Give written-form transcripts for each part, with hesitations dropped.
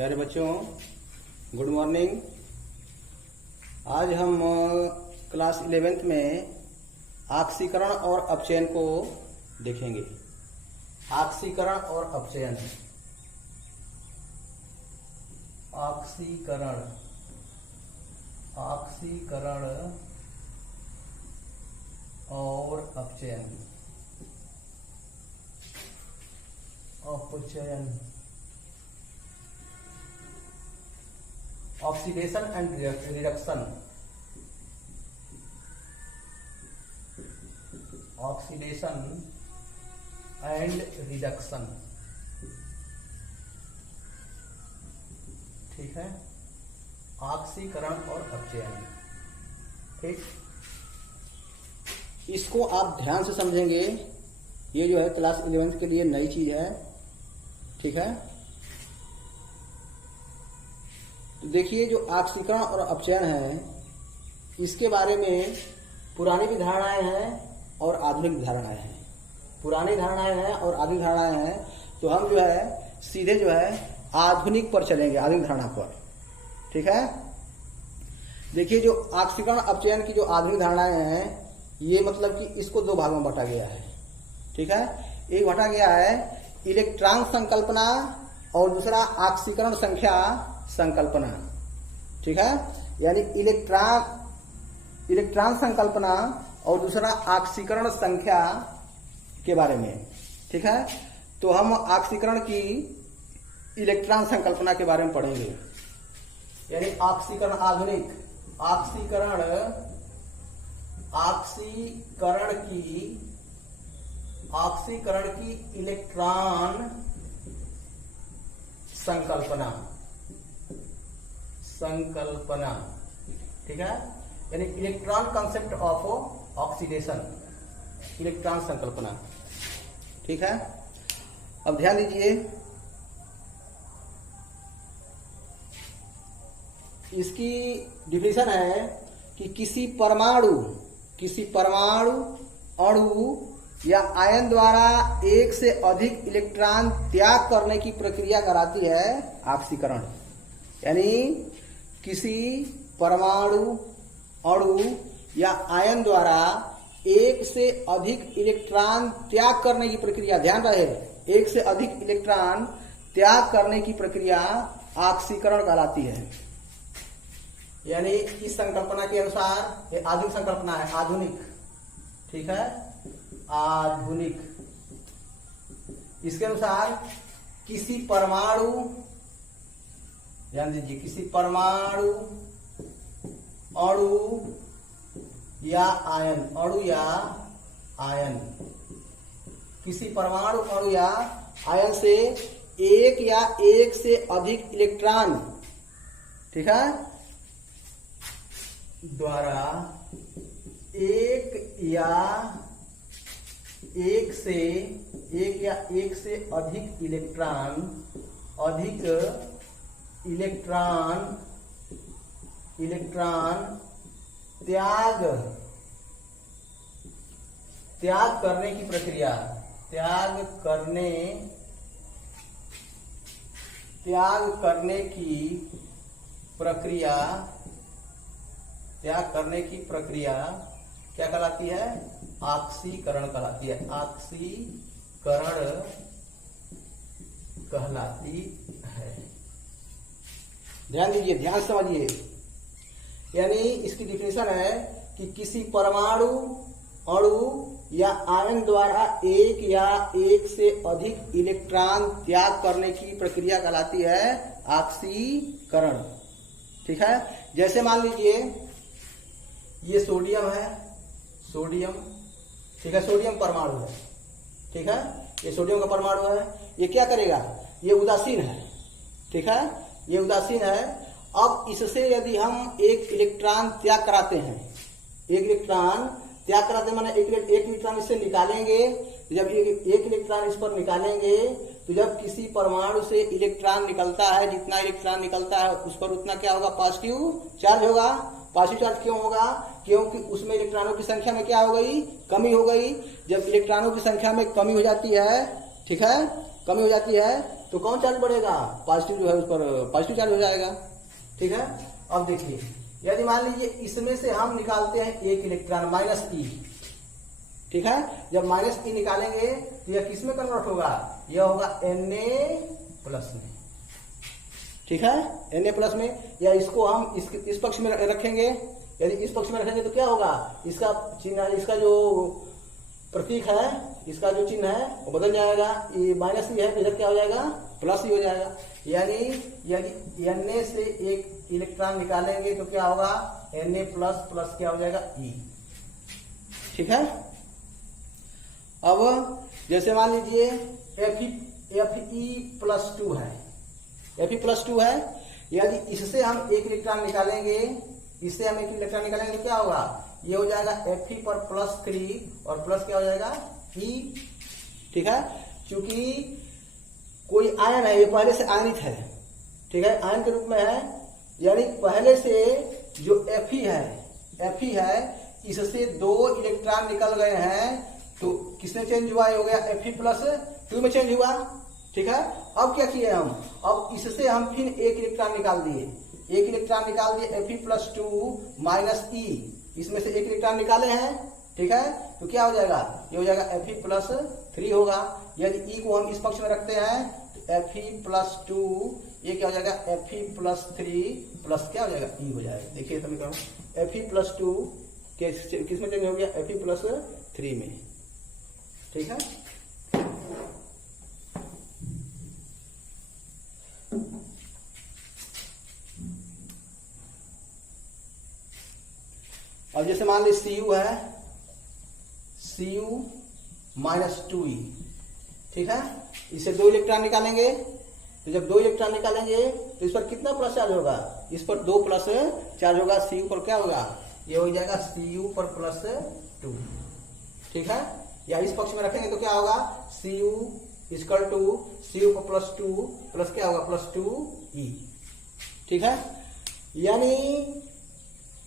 प्यारे बच्चों, good morning. आज हम क्लास 11th में आक्सीकरण और अपचयन को देखेंगे। आक्सीकरण और अपचयन। आक्सीकरण आक्सीकरण और अपचयन। अपचयन oxidation and reduction. Oxidation and reduction. ठीक है, ऑक्सीकरण और अपचयन। ठीक, इसको आप ध्यान से समझेंगे। ये जो है क्लास 11th के लिए नई चीज है। ठीक है, तो देखिए जो ऑक्सीकरण और अपचयन है, इसके बारे में पुरानी भी धारणाएं हैं और आधुनिक भी धारणाएं हैं। पुरानी धारणाएं हैं और आधुनिक धारणाएं हैं, तो हम जो है सीधे जो है आधुनिक पर चलेंगे, आधुनिक धारणा पर। ठीक है, देखिए जो ऑक्सीकरण अपचयन की जो आधुनिक धारणाएं हैं, ये मतलब कि इसको दो भागों में बांटा गया है। ठीक है, एक बांटा गया है इलेक्ट्रॉन संकल्पना और दूसरा ऑक्सीकरण संख्या संकल्पना। ठीक है, यानी इलेक्ट्रॉन संकल्पना और दूसरा ऑक्सीकरण संख्या के बारे में। ठीक है, तो हम ऑक्सीकरण की इलेक्ट्रॉन संकल्पना के बारे में पढ़ेंगे, यानी ऑक्सीकरण आधुनिक। ऑक्सीकरण की इलेक्ट्रॉन संकल्पना। ठीक है, यानी electron concept of oxidation, electron संकल्पना। ठीक है, अब ध्यान दीजिए, इसकी डिफिनेशन है कि किसी परमाणु अणु या आयन द्वारा एक से अधिक इलेक्ट्रॉन त्याग करने की प्रक्रिया कराती है ऑक्सीकरण। यानी किसी परमाणु अणु या आयन द्वारा एक से अधिक इलेक्ट्रॉन त्याग करने की प्रक्रिया, ध्यान रहे, एक से अधिक इलेक्ट्रॉन त्याग करने की प्रक्रिया ऑक्सीकरण कहलाती है। यानी इस संकल्पना के अनुसार, ये आधुनिक संकल्पना है, आधुनिक। ठीक है, आधुनिक। इसके अनुसार किसी परमाणु, ध्यान दीजिए, किसी परमाणु अणु या आयन, किसी परमाणु अणु या आयन से एक या एक से अधिक इलेक्ट्रॉन, ठीक है, द्वारा एक या एक से अधिक इलेक्ट्रॉन त्याग करने की प्रक्रिया, त्याग करने की प्रक्रिया क्या कहलाती है? ऑक्सीकरण कहलाती है। ऑक्सीकरण कहलाती है। ध्यान दीजिए, ध्यान समझिए। यानी इसकी डिफिनेशन है कि किसी परमाणु अणु या आयन द्वारा एक या एक से अधिक इलेक्ट्रॉन त्याग करने की प्रक्रिया कहलाती है ऑक्सीकरण। ठीक है, जैसे मान लीजिए ये सोडियम है, सोडियम। ठीक है, सोडियम परमाणु है। ठीक है, ये सोडियम का परमाणु है। ये क्या करेगा? ये उदासीन है। ठीक है, ये उदासीन है। अब इससे यदि हम एक इलेक्ट्रॉन त्याग कराते हैं, माने एक इलेक्ट्रॉन इससे निकालेंगे, जब एक इलेक्ट्रॉन इस पर निकालेंगे, तो जब किसी परमाणु से इलेक्ट्रॉन निकलता है, जितना इलेक्ट्रॉन निकलता है उस पर उतना क्या होगा? पॉजिटिव चार्ज होगा। पॉजिटिव चार्ज क्यों होगा? क्योंकि उसमें इलेक्ट्रॉनों की संख्या में क्या हो गई? कमी हो गई। जब इलेक्ट्रॉनों की संख्या में कमी हो जाती है, ठीक है, कमी हो जाती है तो कौन चार्ज बढ़ेगा, पॉजिटिव जो है उस पर पॉजिटिव चार्ज हो जाएगा। ठीक है, अब देखिए यदि मान लीजिए इसमें से हम निकालते हैं एक इलेक्ट्रॉन माइनस ई, ठीक है, जब माइनस ई निकालेंगे तो यह किस में कन्वर्ट होगा, यह होगा Na+ में। ठीक है, Na+ में, या इसको हम इस पक्ष में रखेंगे, यदि इस पक्ष में रखेंगे तो क्या होगा, इसका चिन्ह, इसका जो प्रतीक है, इसका जो चिन्ह है वो बदल जाएगा, ये माइनस ई है तो इधर क्या हो जाएगा, प्लस ही हो जाएगा। यानी यदि Na से एक इलेक्ट्रॉन निकालेंगे तो क्या होगा, Na++ क्या हो जाएगा, E। ठीक है, अब जैसे मान लीजिए Fe+2 है, Fe+2 है, यदि इससे हम एक इलेक्ट्रॉन निकालेंगे, इससे हम एक इलेक्ट्रॉन निकालेंगे तो क्या होगा, ये हो जाएगा Fe पर +3 और प्लस क्या हो जाएगा, E। ठीक है, क्योंकि कोई आयन है, ये पहले से आयनित है, ठीक है, आयन के रूप में है, यानी पहले से जो Fe है इससे 2 इलेक्ट्रॉन निकल गए हैं तो किसमें चेंज हुआ, ये हो गया Fe+2 में चेंज हुआ। ठीक है, अब क्या किए हम, अब इससे हम फिर एक इलेक्ट्रॉन निकाल दिए, एक इलेक्ट्रॉन निकाल दिए Fe+2 - E, इसमें से एक इलेक्ट्रॉन निकाले हैं। ठीक है, तो क्या हो जाएगा, ये हो जाएगा Fe+3 होगा। यदि E को हम इस पक्ष में रखते हैं तो Fe+2 ये क्या हो जाएगा, Fe+3 प्लस क्या हो जाएगा, E हो जाएगा। देखिए समीकरण, Fe+2 किस में चेंज हो गया, Fe+3 में। ठीक है, अब जैसे मान ली Cu है, Cu-2e, ठीक है, इससे 2 इलेक्ट्रॉन निकालेंगे, तो जब 2 इलेक्ट्रॉन निकालेंगे तो इस पर कितना प्लस चार्ज होगा, इस पर 2 प्लस चार्ज होगा, Cu पर क्या होगा, ये हो जाएगा Cu पर +2। ठीक है, या इस पक्ष में रखेंगे तो क्या होगा, Cu पर +2 प्लस क्या होगा, +2e। ठीक है, यानी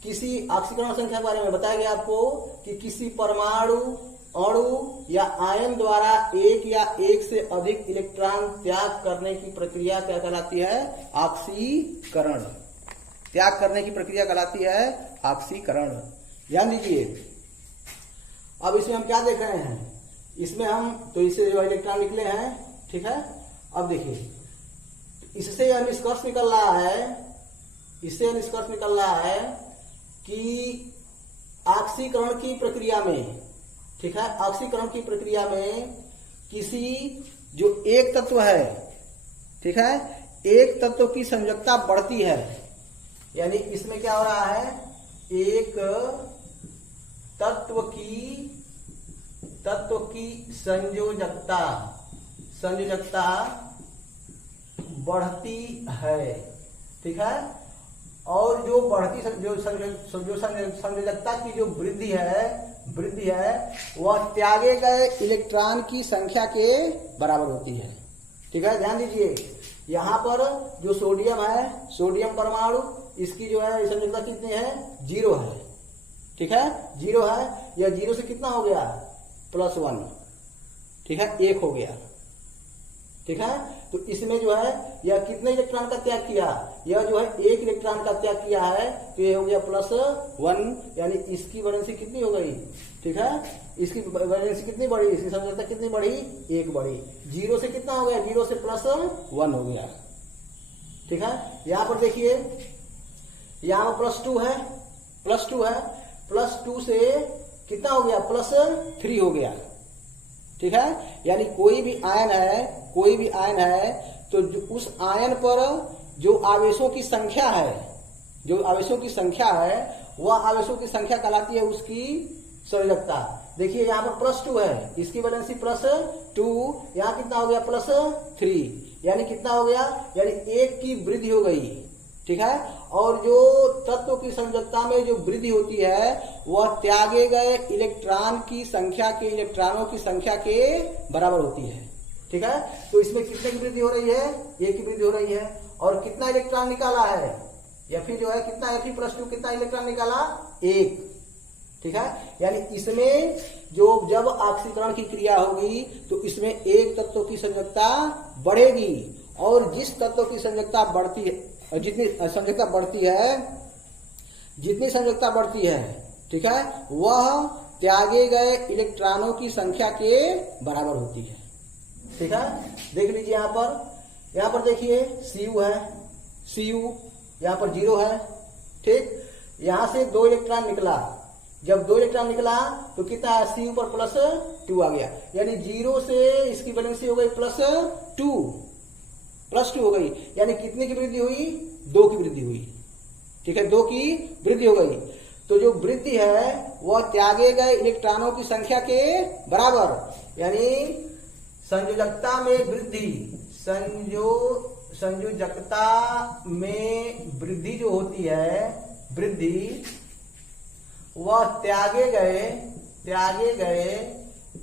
किसी ऑक्सीकरण संख्या के बारे में बताया गया आपको कि किसी परमाणु, अणु या आयन द्वारा एक या एक से अधिक इलेक्ट्रॉन त्याग करने की प्रक्रिया क्या कहलाती है, ऑक्सीकरण। त्याग करने की प्रक्रिया कहलाती है ऑक्सीकरण। ध्यान दीजिए, अब इसमें हम क्या देख रहे हैं, इसमें हम तो इससे जो इलेक्ट्रॉन निकले हैं, ठीक है, अब देखिए इससे यह निष्कर्ष निकल रहा है, इससे यह निष्कर्ष निकल रहा है कि ऑक्सीकरण की प्रक्रिया में, ठीक है, ऑक्सीकरण की प्रक्रिया में किसी जो एक तत्व है, ठीक है, एक तत्व की संयोजकता बढ़ती है। यानी इसमें क्या हो रहा है, एक तत्व की संयोजकता बढ़ती है। ठीक है, और जो बढ़ती जो संयोजकता की जो वृद्धि है वह त्यागे गए इलेक्ट्रॉन की संख्या के बराबर होती है। ठीक है, ध्यान दीजिए, यहाँ पर जो सोडियम है, सोडियम परमाणु, इसकी जो है संयोजकता कितनी है, 0 है। ठीक है, 0 है, यह 0 से कितना हो गया, +1। ठीक है, 1 हो गया। ठीक है, तो इसमें जो है यह कितने इलेक्ट्रॉन का त्याग किया, यह जो है 1 इलेक्ट्रॉन का त्याग किया है, तो यह हो गया +1, यानी इसकी वैलेंसी कितनी हो गई। ठीक है, इसकी वैलेंसी कितनी बढ़ी, इसकी संयोजकता कितनी बढ़ी, 1 बढ़ी। 0 से कितना हो गया, 0 से +1 हो गया। ठीक है, यहां पर देखिए, यहां पर +2 है, +2 से कितना हो गया, +3 हो गया। ठीक है, यानी कोई भी आयन है तो उस आयन पर जो आवेशों की संख्या है, वह आवेशों की संख्या कहलाती है उसकी संयोजकता। देखिए यहाँ पर +2 है, इसकी वैलेंसी +2, यहाँ कितना हो गया, +3, यानी कितना हो गया, यानी 1 की वृद्धि हो गई। ठीक है, और जो तत्व की संयोजकता में जो वृद्धि होती है वह त्यागे गए इलेक्ट्रॉन की संख्या के, इलेक्ट्रॉनों की संख्या के बराबर होती है। ठीक है, तो इसमें कितने की वृद्धि हो रही है, 1 की वृद्धि हो रही है। और कितना इलेक्ट्रॉन निकाला है, या फिर जो है कितना Fe+2 कितना इलेक्ट्रॉन निकाला, 1। ठीक है। यानी इसमें जो जब ऑक्सीकरण की क्रिया होगी तो इसमें एक तत्व की संयोजकता बढ़ेगी, और जिस तत्व की संयोजकता बढ़ती है, जितनी संयोजकता बढ़ती है, ठीक है, वह त्यागे गए इलेक्ट्रॉनों की संख्या के बराबर होती है। ठीक है, देख लीजिए यहाँ पर देखिए Cu है, Cu यहाँ पर 0 है। ठीक, यहां से 2 इलेक्ट्रॉन निकला, जब 2 इलेक्ट्रॉन निकला तो कितना है, Cu पर +2 आ गया, यानी 0 से इसकी वैलेंसी हो गई +2 हो गई, यानी कितने की वृद्धि हुई, 2 की वृद्धि हुई। ठीक है, 2 की वृद्धि हो गई। तो जो वृद्धि है वह त्यागे गए इलेक्ट्रॉनों की संख्या के बराबर, यानी संयोजकता में वृद्धि, संयोजकता में वृद्धि जो होती है, वृद्धि वह त्यागे गए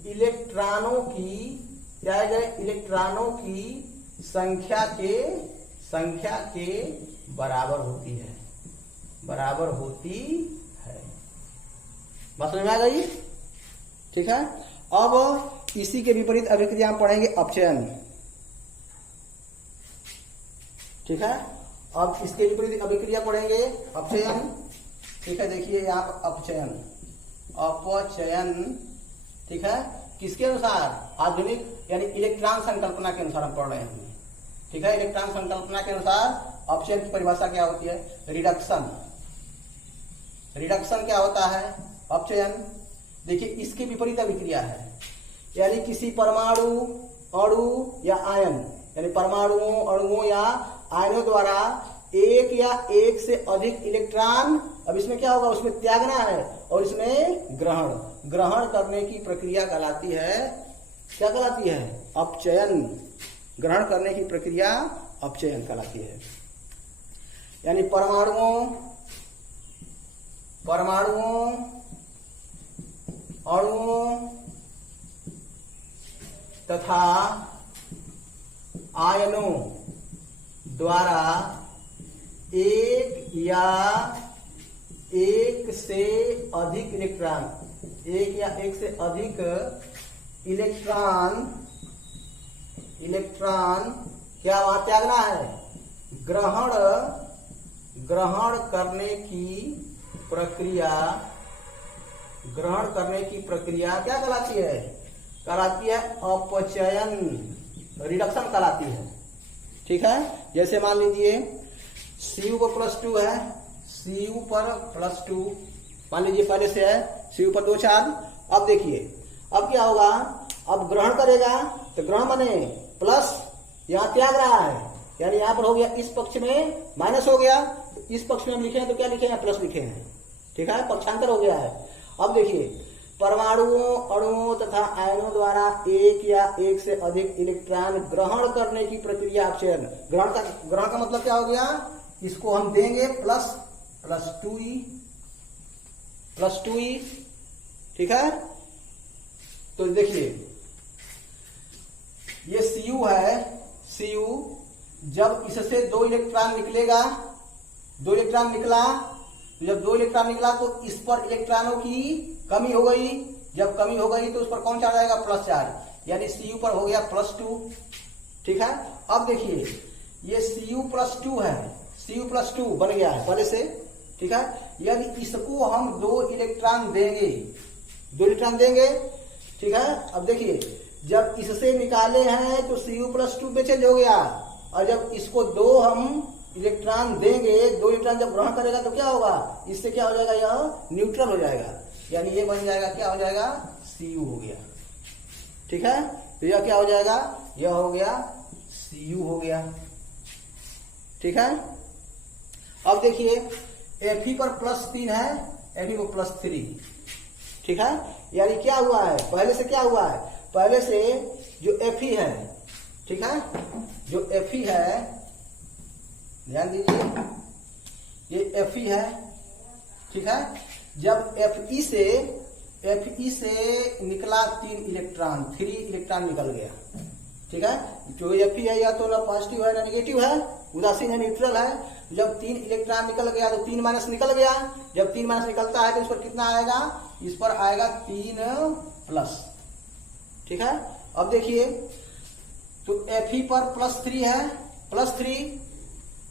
इलेक्ट्रॉनों की संख्या के बराबर होती है, बात समझ में आ गई। ठीक है, अब इसी के विपरीत अभिक्रिया हम पढ़ेंगे अपचयन। ठीक है, अब इसके विपरीत अभिक्रिया पढ़ेंगे अपचयन। ठीक है, देखिए यहाँ पर अपचयन, ठीक है, किसके अनुसार, आधुनिक यानी इलेक्ट्रॉन संकल्पना के अनुसार हम पढ़ रहे हैं। ठीक है, इलेक्ट्रॉन संकल्पना के अनुसार अपचयन की परिभाषा क्या होती है, रिडक्शन क्या होता है, अपचयन। देखिए इसके विपरीत अभिक्रिया है, यानी किसी परमाणु, अणु या आयन, यानी परमाणुओं, अणुओं या आयनों द्वारा एक या एक से अधिक इलेक्ट्रॉन, अब इसमें क्या होगा, उसमें त्यागना है और इसमें ग्रहण करने की प्रक्रिया कहलाती है, क्या कहलाती है, अपचयन। ग्रहण करने की प्रक्रिया अपचयन कहलाती है। यानी परमाणुओं, अणुओं तथा आयनों द्वारा एक या एक से अधिक इलेक्ट्रॉन क्या वहां त्यागना है, ग्रहण करने की प्रक्रिया क्या कहलाती है, अपचयन, रिडक्शन कहलाती है। ठीक है, जैसे मान लीजिए Cu पर +2 है, Cu पर +2 मान लीजिए पहले से है, Cu पर 2 चार्ज। अब देखिए अब क्या होगा, अब ग्रहण करेगा तो ग्रहण माने प्लस, यहाँ त्याग रहा है, यानी यहाँ पर हो गया, इस पक्ष में माइनस हो गया, इस पक्ष में हम लिखे हैं तो क्या लिखे हैं, प्लस लिखे हैं। ठीक है, पक्षांतर हो गया है। अब देखिए परमाणुओं, अणुओं तथा आयनों द्वारा एक या एक से अधिक इलेक्ट्रॉन ग्रहण करने की प्रक्रिया अपचयन। ग्रहण का मतलब क्या हो गया, इसको हम देंगे +2e। ठीक है, तो देखिए ये Cu है, Cu जब इससे 2 इलेक्ट्रॉन निकलेगा, 2 इलेक्ट्रॉन निकला, जब 2 इलेक्ट्रॉन निकला तो इस पर इलेक्ट्रॉनों की कमी हो गई, जब कमी हो गई तो उस पर कौन चार्ज आएगा, प्लस चार्ज, यानी Cu पर हो गया +2। ठीक है, अब देखिए ये Cu +2 है, Cu +2 बन गया है पहले से। ठीक है, यदि इसको हम 2 इलेक्ट्रॉन देंगे, ठीक है, अब देखिए जब इससे निकाले हैं तो Cu +2 पे चेंज हो गया, और जब इसको 2 हम इलेक्ट्रॉन देंगे, 2 इलेक्ट्रॉन जब ग्रहण करेगा तो क्या होगा, इससे क्या हो जाएगा, यह न्यूट्रल हो जाएगा, यानी ये बन जाएगा, क्या हो जाएगा, Cu हो गया। ठीक है, तो यह क्या हो जाएगा, यह हो गया Cu हो गया। ठीक है, अब देखिए Fe पर +3 है, Fe पर +3। ठीक है, यानी क्या हुआ है, पहले से क्या हुआ है, पहले से जो Fe है, ठीक है, जो Fe है, ध्यान दीजिए ये Fe है। ठीक है, जब Fe से निकला 3 इलेक्ट्रॉन निकल गया। ठीक है, जो Fe है या तो ना पॉजिटिव है ना निगेटिव है, उदासीन है, न्यूट्रल है। जब 3 इलेक्ट्रॉन निकल गया तो 3 माइनस निकल गया, जब 3 माइनस निकलता है तो उस पर कितना आएगा, इस पर आएगा 3 प्लस। ठीक है, अब देखिए तो Fe पर +3 है, +3।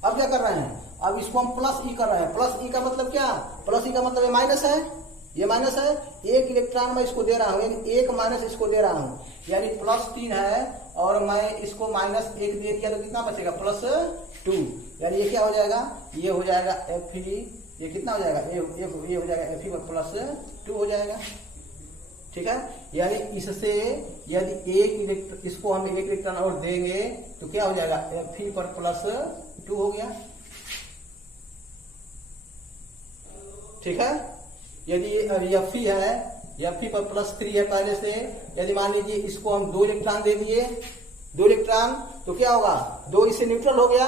अब क्या कर रहे हैं, अब इसको हम +E कर रहे हैं। +E का मतलब क्या, +E का मतलब ये माइनस है, ये माइनस है, एक इलेक्ट्रॉन मैं इसको दे रहा हूं, यानी एक माइनस इसको दे रहा हूं, यानी +3 है और मैं इसको -1 दे दिया तो कितना बचेगा, +2। यानी ये क्या हो जाएगा, ये हो जाएगा Fe, ये कितना हो जाएगा, ये हो जाएगा Fe पर +2 हो जाएगा। ठीक है, यानी इससे यदि इसको हम एक इलेक्ट्रॉन और देंगे तो क्या हो जाएगा, Fe पर +2 हो गया। ठीक है, यदि Fe है, Fe पर +3 है पहले से, यदि मान लीजिए इसको हम 2 इलेक्ट्रॉन दे दिए, 2 इलेक्ट्रॉन, तो क्या होगा, 2 इससे न्यूट्रल हो गया,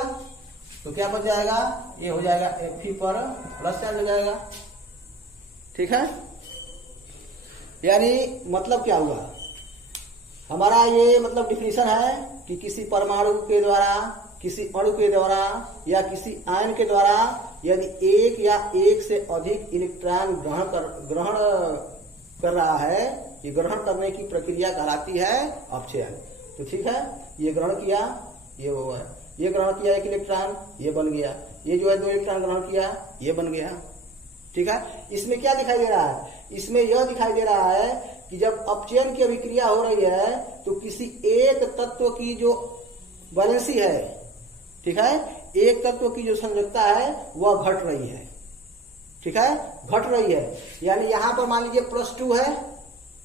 तो क्या बच जाएगा, ये हो जाएगा Fe पर प्लस चार्ज हो जाएगा। ठीक है, यानी मतलब क्या हुआ, हमारा ये मतलब डिफिनीशन है कि किसी परमाणु के द्वारा, किसी अणु के द्वारा या किसी आयन के द्वारा यदि एक या एक से अधिक इलेक्ट्रॉन ग्रहण कर रहा है, ये ग्रहण करने की प्रक्रिया कहलाती है अपचयन। तो ठीक है, ये ग्रहण किया, ये वो है, ये ग्रहण किया एक इलेक्ट्रॉन, ये बन गया, ये जो है 2 इलेक्ट्रॉन ग्रहण किया, ये बन गया। ठीक है, इसमें क्या दिखाई दे रहा है, इसमें यह दिखाई दे रहा है कि जब अपचयन की अभिक्रिया हो रही है तो किसी एक तत्व की जो वैलेंसी है, ठीक है, एक तत्व की जो संयोजकता है वह घट रही है। ठीक है, घट रही है, यानी यहां पर मान लीजिए +2 है,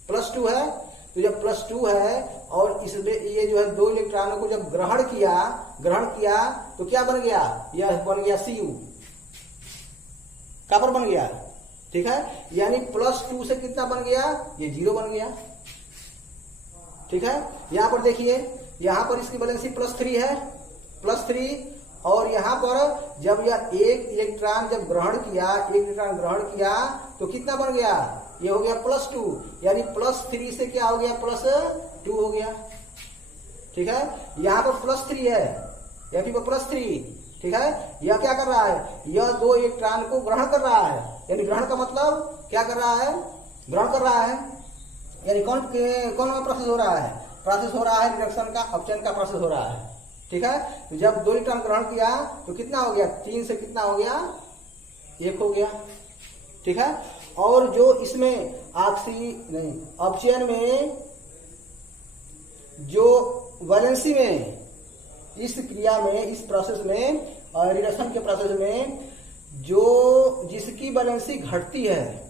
+2 है, तो जब +2 है और इसमें ये जो है 2 इलेक्ट्रॉनों को जब ग्रहण किया तो क्या बन गया, यह बन गया Cu, कहां पर बन गया। ठीक है, यानी +2 से कितना बन गया, ये 0 बन गया। ठीक है, यहां पर देखिए, यहां पर इसकी वैलेंसी +3 है, +3, और यहां पर जब यह एक इलेक्ट्रॉन जब ग्रहण किया तो कितना बन गया, ये हो गया +2, यानी +3 से क्या हो गया, +2 हो गया। ठीक है, यहां पर +3 है, Fe पर +3। ठीक है, यह क्या कर रहा है, यह 2 इलेक्ट्रॉन को ग्रहण कर रहा है, यानी ग्रहण का मतलब क्या कर रहा है, ग्रहण कर रहा है, यानी कौन प्रोसेस हो रहा है, प्रोसेस हो रहा है रिडक्शन का, अपचयन का प्रोसेस हो रहा है। ठीक है, तो जब 2 इलेक्ट्रॉन ग्रहण किया तो कितना हो गया, 3 से कितना हो गया, 1 हो गया। ठीक है, और जो इसमें अपचयन में जो वैलेंसी में, इस क्रिया में, इस प्रोसेस में, रिडक्शन के प्रोसेस में जो जिसकी वैलेंसी घटती है,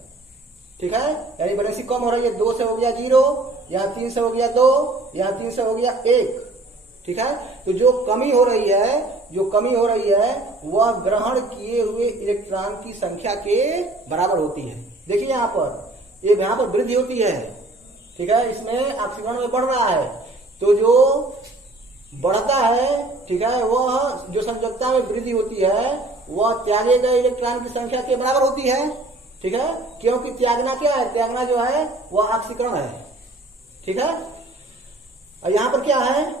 ठीक है, यानी वैलेंसी कम हो रही है, 2 से हो गया 0, यहाँ 3 से हो गया 2, यहाँ 3 से हो गया 1। ठीक है, तो जो कमी हो रही है वह ग्रहण किए हुए इलेक्ट्रॉन की संख्या के बराबर होती है। देखिए यहाँ पर वृद्धि होती है। ठीक है, इसमें ऑक्सीकरण में बढ़ रहा है, तो जो बढ़ता है, ठीक है, वह जो संयोजकता में वृद्धि होती है वह त्यागे गए इलेक्ट्रॉन की संख्या के बराबर होती है। ठीक है, क्योंकि त्यागना क्या है, त्यागना जो है वह ऑक्सीकरण है। ठीक है, और यहाँ पर क्या है,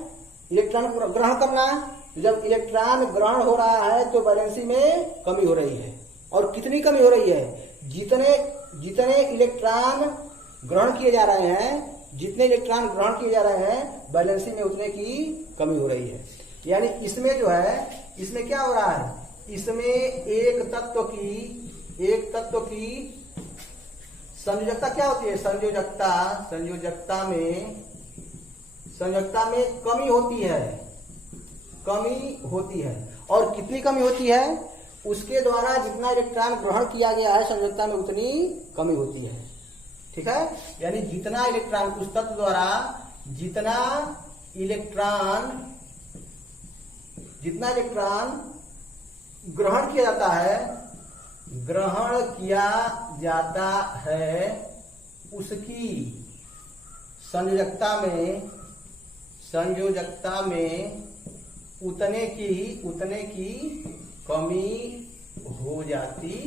इलेक्ट्रॉन ग्रहण करना। जब इलेक्ट्रॉन ग्रहण हो रहा है तो वैलेंसी में कमी हो रही है, और कितनी कमी हो रही है, जितने इलेक्ट्रॉन ग्रहण किए जा रहे हैं, जितने इलेक्ट्रॉन ग्रहण किए जा रहे हैं वैलेंसी में उतने की कमी हो रही है। यानी इसमें जो है, इसमें क्या हो रहा है, इसमें एक तत्व की संयोजकता क्या होती है, संयोजकता में कमी होती है, और कितनी कमी होती है, उसके द्वारा जितना इलेक्ट्रॉन ग्रहण किया गया है संयोजकता में उतनी कमी होती है। ठीक है, यानी जितना इलेक्ट्रॉन, उस तत्व द्वारा जितना इलेक्ट्रॉन ग्रहण किया जाता है उसकी संयोजकता में उतने की कमी हो जाती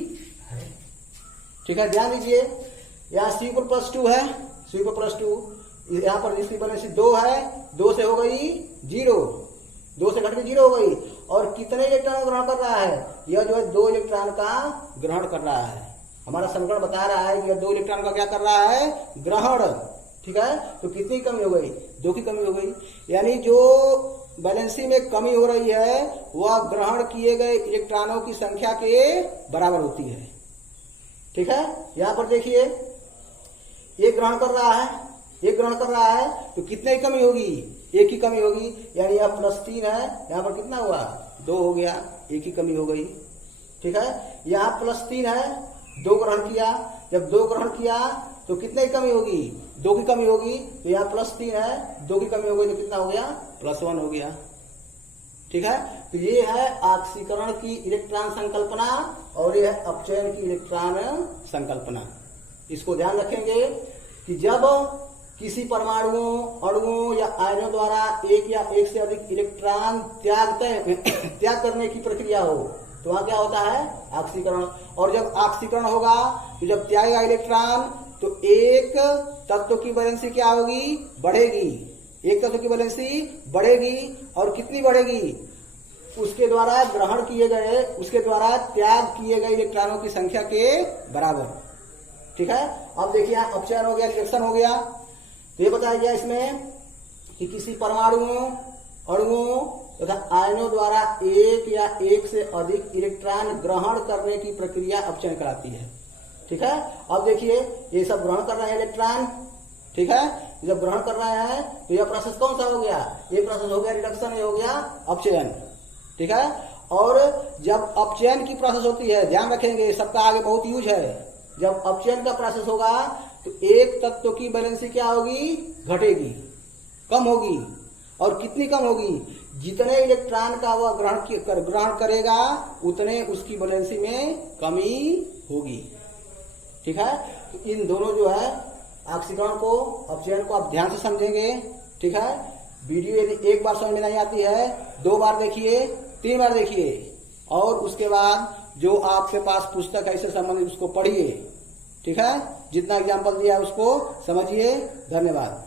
है। ठीक है, ध्यान दीजिए, यहाँ Cu पर +2 है, Cu पर +2, यहाँ पर इसकी वैलेंसी 2 है, 2 से हो गई 0, 2 से घट के 0 हो गई, और कितने इलेक्ट्रॉन ग्रहण कर रहा है, यह जो है 2 इलेक्ट्रॉन का ग्रहण कर रहा है। हमारा समीकरण बता रहा है कि 2 इलेक्ट्रॉन का क्या कर रहा है, ग्रहण। ठीक है, तो कितनी कमी हो गई, 2 की कमी हो गई। यानी जो वैलेंसी में कमी हो रही है वह ग्रहण किए गए इलेक्ट्रॉनों की संख्या के बराबर होती है। ठीक है, यहां पर देखिए एक ग्रहण कर रहा है, एक ग्रहण कर रहा है, तो कितने की कमी होगी, 1 की कमी होगी। यानी यह +3 है, यहां पर कितना हुआ, 2 हो गया, 1 की कमी हो गई। ठीक है, यहां +3 है, 2 ग्रहण किया, जब 2 ग्रहण किया तो कितने की कमी होगी, 2 की कमी होगी। तो यहाँ +3 है, 2 की कमी हो गई तो कितना हो गया, +1 हो गया। ठीक है, तो ये है ऑक्सीकरण की इलेक्ट्रॉन संकल्पना और ये है अपचयन की इलेक्ट्रॉन संकल्पना। इसको ध्यान रखेंगे कि जब किसी परमाणुओं, अणुओं या आयनों द्वारा एक या एक से अधिक इलेक्ट्रॉन त्याग करने की प्रक्रिया हो तो वहां क्या होता है, ऑक्सीकरण। और जब ऑक्सीकरण होगा तो जब त्यागेगा इलेक्ट्रॉन तो एक तत्व की वैलेंसी क्या होगी, बढ़ेगी। एक तत्व की वैलेंसी बढ़ेगी और कितनी बढ़ेगी, उसके द्वारा ग्रहण किए गए, उसके द्वारा त्याग किए गए इलेक्ट्रॉनों की संख्या के बराबर। ठीक है, अब देखिए अपचयन हो गया, रिजेक्शन हो गया। तो ये बताया गया इसमें कि किसी परमाणुओं, अणुओं तथा आयनों द्वारा एक या एक से अधिक इलेक्ट्रॉन ग्रहण करने की प्रक्रिया अपचयन कराती है। ठीक है, अब देखिए ये सब ग्रहण कर रहे हैं इलेक्ट्रॉन। ठीक है, जब ग्रहण कर रहे हैं तो यह प्रोसेस कौन सा हो गया, ये प्रोसेस हो गया रिडक्शन, ये हो गया अपचयन। ठीक है, और जब अपचयन की प्रोसेस होती है, ध्यान रखेंगे सबका आगे बहुत यूज है, जब अपचयन का प्रोसेस होगा तो एक तत्व की वैलेंसी क्या होगी, घटेगी, कम होगी। और कितनी कम होगी, जितने इलेक्ट्रॉन का वह ग्रहण करेगा उतने उसकी वैलेंसी में कमी होगी। ठीक है, तो इन दोनों जो है ऑक्सीकरण को, अपचयन को आप ध्यान से समझेंगे। ठीक है, वीडियो यदि एक बार समझ में नहीं आती है 2 बार देखिए, 3 बार देखिए और उसके बाद जो आपके पास पुस्तक है इससे संबंधित उसको पढ़िए। ठीक है, जितना एग्जाम्पल दिया है उसको समझिए। धन्यवाद।